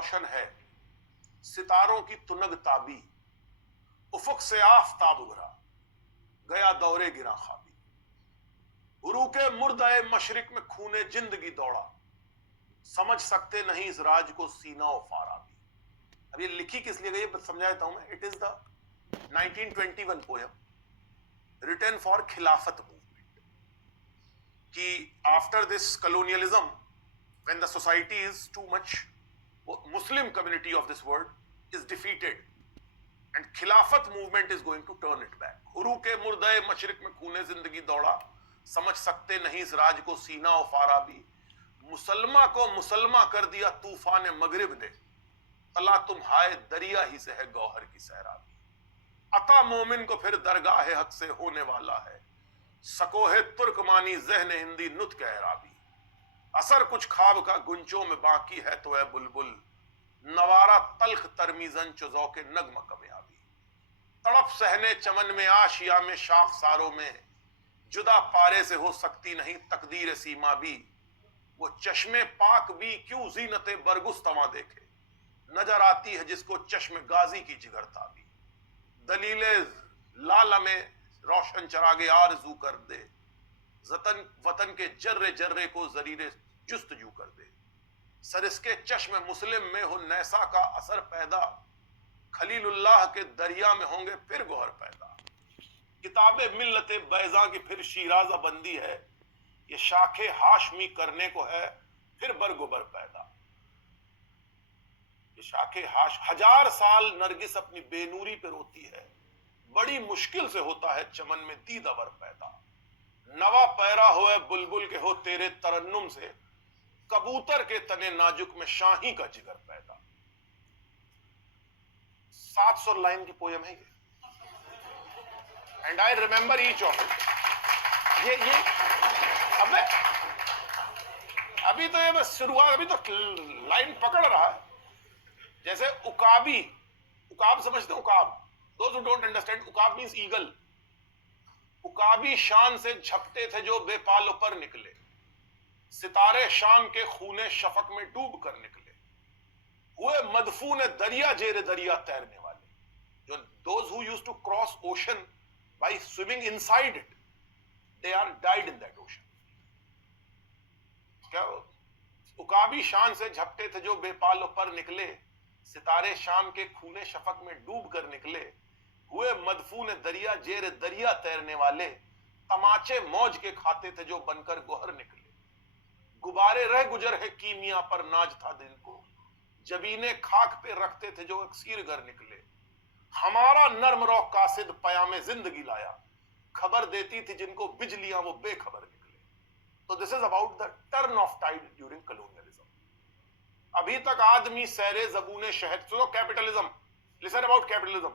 रोशन है, सितारों की तुनग ताबी, उफक से आफताब उभरा, गया दौरे गिरा खाबी, उरूके मुर्दाए मशरिक में खूने जिंदगी दौड़ा, समझ सकते नहीं इस राज को सीना और फाराबी। अब ये लिखी किस लिए गई समझा देता हूं मैं। It is the 1921 poem written for Khilafat movement, कि after this colonialism, when the society is too much, Muslim community of this world is defeated and Khilafat movement is going to turn it back. उरू के मुर्दे मशरिक में खूने जिंदगी दौड़ा, समझ सकते नहीं इस राज को सीना और फाराबी, मुसलमा को मुसलमा कर दिया तूफान मगरिब ने, तला तुम हाय दरिया ही से है गौहर की सहराबी, अता मोमिन को फिर दरगाह हक से होने वाला है, सकोहे तुर्कमानी ज़हन हिंदी नुत्क एराबी, असर कुछ ख्वाब का गुंजों में बाकी है तो ए बुलबुल, नवारा तल्ख तरमीजन चुजौ के नगम कमयाबी, तड़प सहने चमन में आशिया में शाख सारों में, जुदा पारे से हो सकती नहीं तकदीर सीमा भी, वो चश्मे पाक भी क्यों जीनते बरगुस तवा देखे, नजर आती है जिसको चश्मे गाजी की जिगरता भी, दलीले लाला में रोशन चरागे आरजू कर दे, वतन के जर्रे जर्रे को जरीरे जुस्तजू कर दे, सर इसके चश्म मुस्लिम में हो नैसा का असर पैदा, खलीलुल्लाह के दरिया में होंगे फिर गौहर पैदा, किताबे मिल्लते बैजा की फिर शीराजा बंदी है, ये शाखे हाशमी करने को है फिर बरगुबर पैदा, ये शाखे हजार साल नरगिस अपनी बेनूरी पे रोती है, बड़ी मुश्किल से होता है चमन में दीदावर पैदा, नवा पैरा होए बुलबुल के हो तेरे तरन्नुम से, कबूतर के तने नाजुक में शाही का जिगर पैदा। 700 लाइन की पोयम है ये, and I remember each of it. ये अभी तो ये बस शुरुआत, अभी तो लाइन पकड़ रहा है। जैसे उकाबी, उकाब समझते हो? उकाब, दोज हु डोंट अंडरस्टैंड, उकाब मींस ईगल। उकाबी शान से झपटे थे जो बेपालों पर निकले, सितारे शाम के खूने शफक में डूब कर निकले, हुए मदफून दरिया जेरे दरिया तैरने वाले, जो those who used to cross ocean by swimming inside it, they are died in that ocean. क्या उकाबी शान से झपटे थे जो बेपालों पर निकले, सितारे शाम के खूने शफक में डूब कर निकले, हुए मदफून दरिया जेर दरिया तैरने वाले, तमाचे मौज के खाते थे जो बनकर गोहर निकले, गुबारे रह गुजर है कीमिया पर नाज था दिल को, जबीने खाक पे रखते थे जो अक्सीर घर निकले, हमारा नर्म रो कासिद पयामे जिंदगी लाया, खबर देती थी जिनको बिजलियां वो बेखबर निकले। तो this is about the turn of tide during colonialism. अभी तक आदमी सैरे जबूने शहर, सुनो कैपिटलिज्म, लिसन अबाउट कैपिटलिज्म।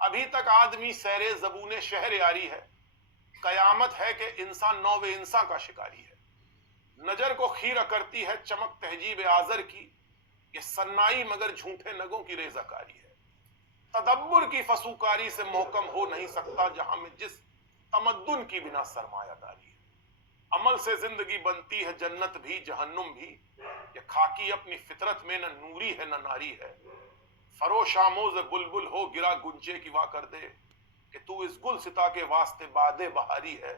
अभी तक आदमी सैरे जबूने शहर यारी है, कयामत है कि इंसान नौवे इंसान का शिकारी है, नजर को खीरा करती है चमक तहजीब आजर की, ये सन्नाई मगर झूठे नगों की रेजाकारी है, तदब्बुर की फसूकारी से मोहकम हो नहीं सकता जहां में जिस तमद्दुन की बिना सरमायादारी है, अमल से जिंदगी बनती है जन्नत भी जहन्नुम भी, ये खाकी अपनी फितरत में न नूरी है न नारी है, फरोशामोज बुलबुल हो गिरा गुंजे की वाह कर दे, कि तू इस गुल सिता के वास्ते बादे बहारी है,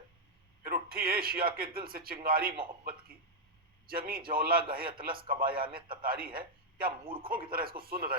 फिर उठी एशिया के दिल से चिंगारी मोहब्बत की, जमी जौला गहे अतलस कबाया ने ततारी है। क्या मूर्खों की तरह इसको सुन रहे